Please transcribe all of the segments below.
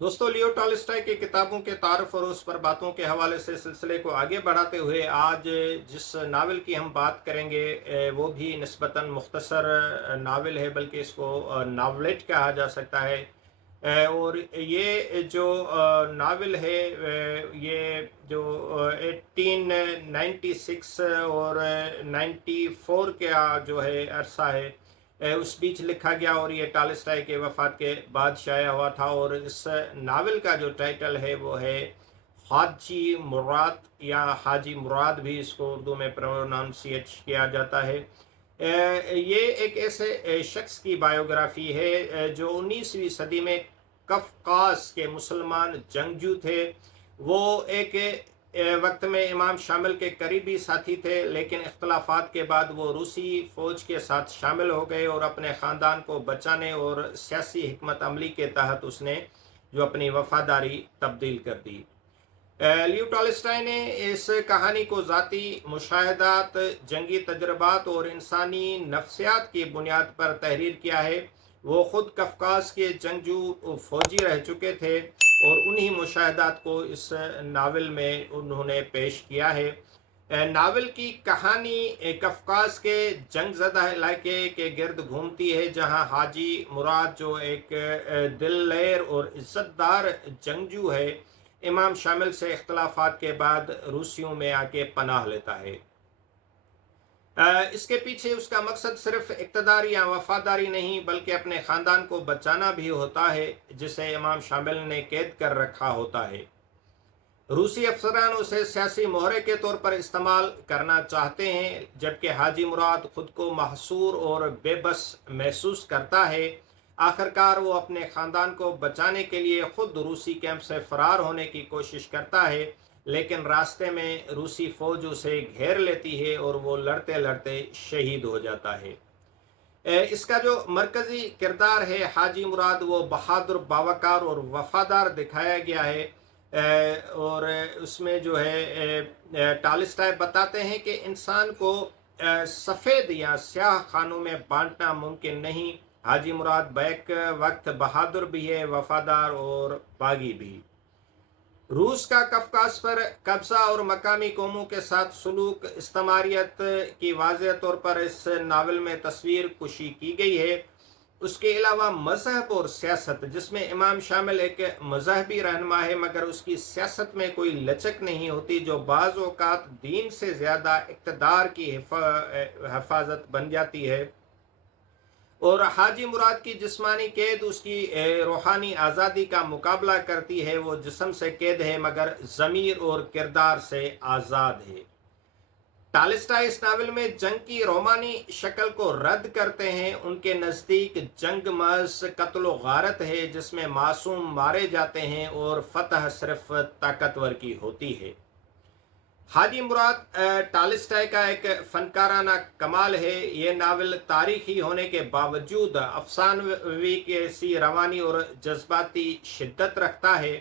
दोस्तों, लियो टॉलस्टॉय की किताबों के तारुफ और उस पर बातों के हवाले से सिलसिले को आगे बढ़ाते हुए आज जिस नावल की हम बात करेंगे वो भी निस्बतन मुख्तसर नावल है, बल्कि इसको नावलेट कहा जा सकता है। और ये जो नावल है, ये जो 1896 और 94 का जो है अरसा है, उस बीच लिखा गया और ये टॉलस्टॉय के वफात के बाद शाया हुआ था। और इस नावल का जो टाइटल है वो है हाजी मुराद, या हाजी मुराद भी इसको उर्दू में प्रोनाउंसिएट किया जाता है। ये एक ऐसे शख्स की बायोग्राफी है जो 19वीं सदी में कफकास के मुसलमान जंगजू थे। वो एक वक्त में इमाम शामिल के करीबी साथी थे, लेकिन इख्तलाफात के बाद वो रूसी फौज के साथ शामिल हो गए और अपने ख़ानदान को बचाने और सियासी हिकमत अमली के तहत उसने जो अपनी वफादारी तब्दील कर दी। लियो टॉलस्टॉय ने इस कहानी को ज़ाती मुशाहदात, जंगी तजर्बात और इंसानी नफ्सियात की बुनियाद पर तहरीर किया है। वो ख़ुद कफकास के जंगजू फौजी रह चुके थे और उन्हीं मुशाहदात को इस नावल में उन्होंने पेश किया है। नावल की कहानी कफकास के जंगज़दा इलाके के गिर्द घूमती है, जहां हाजी मुराद जो एक दिल-लैर और इज़्ज़तदार जंगजू है, इमाम शामिल से इख्तलाफात के बाद रूसियों में आके पनाह लेता है। इसके पीछे उसका मकसद सिर्फ इक़्तिदार या वफादारी नहीं, बल्कि अपने ख़ानदान को बचाना भी होता है, जिसे इमाम शामिल ने कैद कर रखा होता है। रूसी अफसरान उसे सियासी मोहरे के तौर पर इस्तेमाल करना चाहते हैं, जबकि हाजी मुराद खुद को महसूर और बेबस महसूस करता है। आखिरकार वो अपने ख़ानदान को बचाने के लिए खुद रूसी कैंप से फ़रार होने की कोशिश करता है, लेकिन रास्ते में रूसी फ़ौज उसे घेर लेती है और वो लड़ते लड़ते शहीद हो जाता है। इसका जो मरकज़ी किरदार है हाजी मुराद, वो बहादुर, बावकार और वफ़ादार दिखाया गया है। और उसमें जो है टॉलस्टॉय बताते हैं कि इंसान को सफ़ेद या स्याह खानों में बांटना मुमकिन नहीं। हाजी मुराद बैक वक्त बहादुर भी है, वफ़ादार और बागी भी। रूस का कफकास पर कब्जा और मकामी कौमों के साथ सलूक, इस्तेमारियत की वाज़ेह तौर पर इस नावल में तस्वीर कुशी की गई है। उसके अलावा मजहब और सियासत, जिसमें इमाम शामिल एक मजहबी रहनुमा है, मगर उसकी सियासत में कोई लचक नहीं होती, जो बाज़ औक़ात दीन से ज़्यादा इक़्तिदार की हिफाजत बन जाती है। और हाजी मुराद की जिस्मानी कैद उसकी रूहानी आज़ादी का मुकाबला करती है। वो जिस्म से कैद है, मगर ज़मीर और किरदार से आज़ाद है। टॉलस्टॉय इस नावल में जंग की रोमानी शक्ल को रद्द करते हैं। उनके नज़दीक जंग महज कत्ल गारत है, जिसमें मासूम मारे जाते हैं और फतह सिर्फ ताकतवर की होती है। हाजी मुराद टॉलस्टॉय का एक फनकाराना कमाल है। ये नावल तारीखी होने के बावजूद अफसानवी की सी रवानी और जज्बाती शिद्दत रखता है।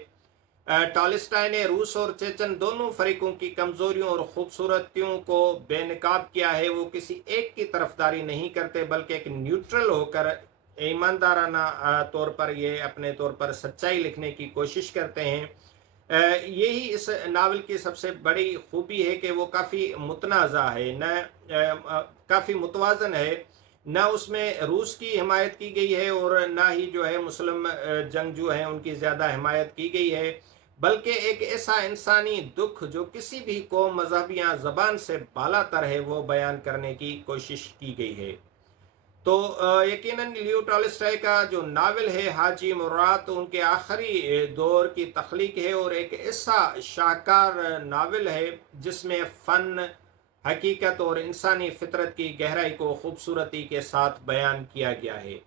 टॉलस्टॉय ने रूस और चेचन दोनों फरीकों की कमजोरियों और खूबसूरतियों को बेनकाब किया है। वो किसी एक की तरफदारी नहीं करते, बल्कि एक न्यूट्रल होकर ईमानदाराना तौर पर ये अपने तौर पर सच्चाई लिखने की कोशिश करते हैं। यही इस नावल की सबसे बड़ी खूबी है कि वो काफ़ी मुतनाज़ा है, न काफ़ी मुतवाज़न है। न उसमें रूस की हिमायत की गई है और ना ही जो है मुस्लिम जंगजू हैं उनकी ज़्यादा हिमायत की गई है, बल्कि एक ऐसा इंसानी दुख जो किसी भी कौम, मजहब या ज़बान से बालातर है, वो बयान करने की कोशिश की गई है। तो यकीनन लियो टॉलस्टॉय का जो नावल है हाजी मुराद, तो उनके आखिरी दौर की तख्लीक है और एक ऐसा शाहकार नावल है जिसमें फ़न, हकीकत और इंसानी फितरत की गहराई को खूबसूरती के साथ बयान किया गया है।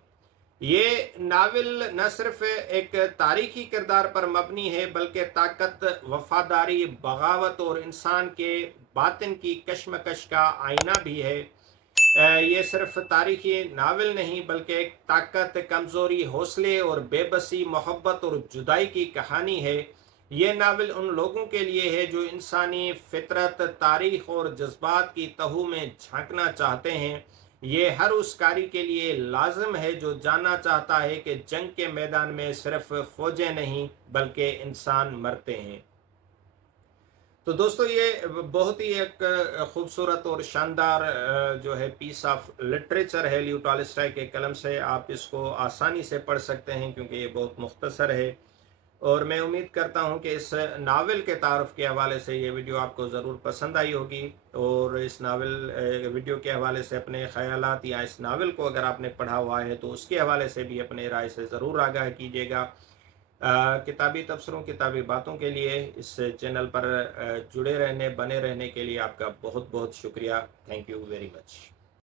ये नावल न सिर्फ एक तारीखी किरदार पर मबनी है, बल्कि ताकत, वफादारी, बगावत और इंसान के बातिन की कशमकश का आईना भी है। ये सिर्फ तारीखी नावल नहीं, बल्कि एक ताकत, कमज़ोरी, हौसले और बेबसी, मोहब्बत और जुदाई की कहानी है। ये नावल उन लोगों के लिए है जो इंसानी फितरत, तारीख और जज्बात की तहु में झांकना चाहते हैं। یہ ہر اس کاری کے لیے لازم ہے جو جاننا چاہتا ہے کہ جنگ کے میدان میں صرف فوجیں نہیں بلکہ انسان مرتے ہیں۔ تو دوستو یہ بہت ہی ایک خوبصورت اور شاندار جو ہے پیس آف لٹریچر ہے لیو ٹالسٹائی کے قلم سے۔ آپ اس کو آسانی سے پڑھ سکتے ہیں کیونکہ یہ بہت مختصر ہے، اور میں امید کرتا ہوں کہ اس ناول کے تعارف کے حوالے سے یہ ویڈیو آپ کو ضرور پسند آئی ہوگی، اور اس ناول ویڈیو کے حوالے سے اپنے خیالات یا اس ناول کو اگر آپ نے پڑھا ہوا ہے تو اس کے حوالے سے بھی اپنے رائے سے ضرور آگاہ کیجیے گا۔ کتابی تبصروں کتابی باتوں کے لیے اس چینل پر جڑے رہنے بنے رہنے کے لیے آپ کا بہت بہت شکریہ۔ Thank you very much.